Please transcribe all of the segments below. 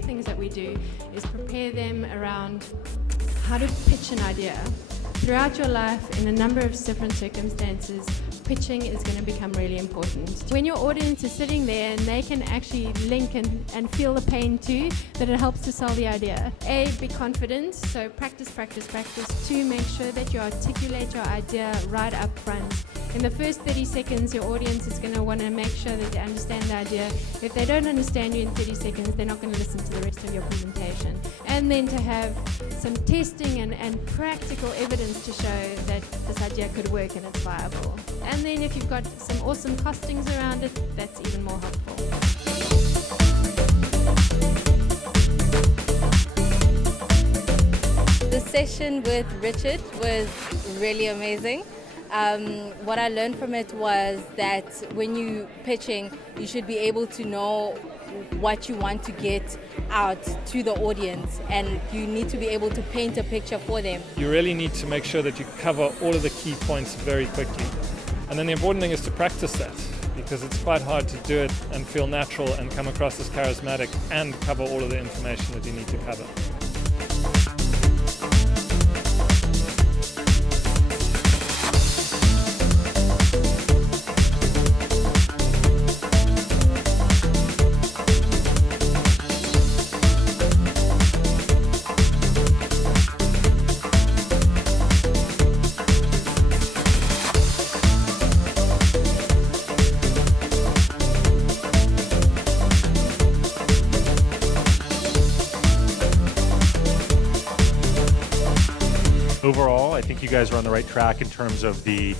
big things that we do is prepare them around how to pitch an idea. Throughout your life, in a number of different circumstances, pitching is going to become really important. When your audience is sitting there and they can actually link and feel the pain too, that it helps to sell the idea. A, be confident, so practice, practice, practice. 2, make sure that you articulate your idea right up front. In the first 30 seconds, your audience is going to want to make sure that they understand the idea. If they don't understand you in 30 seconds, they're not going to listen to the rest of your presentation. And then to have some testing and practical evidence to show that this idea could work and it's viable. And then if you've got some awesome costings around it, that's even more helpful. The session with Richard was really amazing. What I learned from it was that when you're pitching, you should be able to know what you want to get out to the audience, and you need to be able to paint a picture for them. You really need to make sure that you cover all of the key points very quickly. And then the important thing is to practice that, because it's quite hard to do it and feel natural and come across as charismatic and cover all of the information that you need to cover. Overall, I think you guys are on the right track in terms of the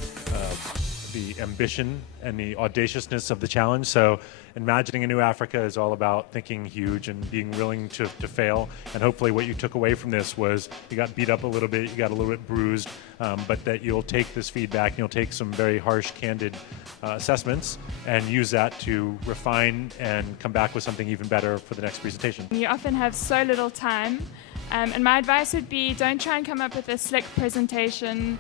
ambition and the audaciousness of the challenge. So imagining a new Africa is all about thinking huge and being willing to fail. And hopefully what you took away from this was you got beat up a little bit, you got a little bit bruised, but that you'll take this feedback and you'll take some very harsh, candid assessments and use that to refine and come back with something even better for the next presentation. You often have so little time. And my advice would be, don't try and come up with a slick presentation.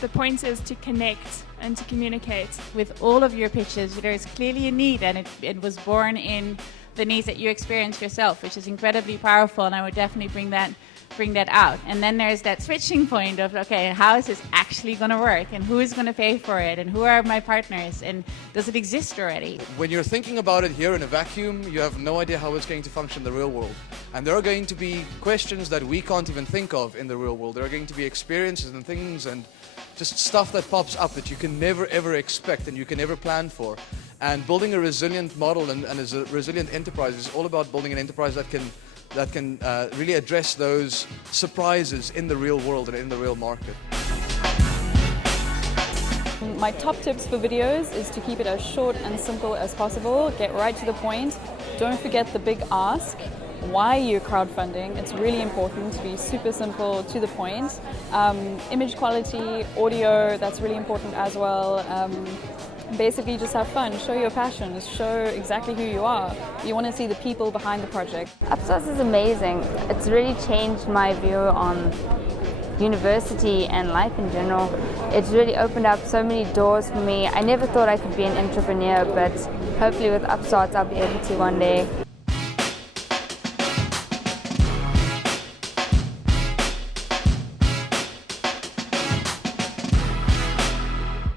The point is to connect and to communicate. With all of your pitches, there is clearly a need, and it was born in the needs that you experienced yourself, which is incredibly powerful, and I would definitely bring that out. And then there's that switching point of, okay, how is this actually going to work, and who is going to pay for it, and who are my partners, and does it exist already? When you're thinking about it here in a vacuum, you have no idea how it's going to function in the real world. And there are going to be questions that we can't even think of in the real world. There are going to be experiences and things and just stuff that pops up that you can never ever expect and you can never plan for. And building a resilient model and as a resilient enterprise is all about building an enterprise that can really address those surprises in the real world and in the real market. My top tips for videos is to keep it as short and simple as possible, get right to the point, don't forget the big ask. Why you're crowdfunding, it's really important to be super simple, to the point. Image quality, audio, that's really important as well. Basically just have fun, show your passions, show exactly who you are. You want to see the people behind the project. Upstarts is amazing. It's really changed my view on university and life in general. It's really opened up so many doors for me. I never thought I could be an entrepreneur, but hopefully with Upstarts I'll be able to one day.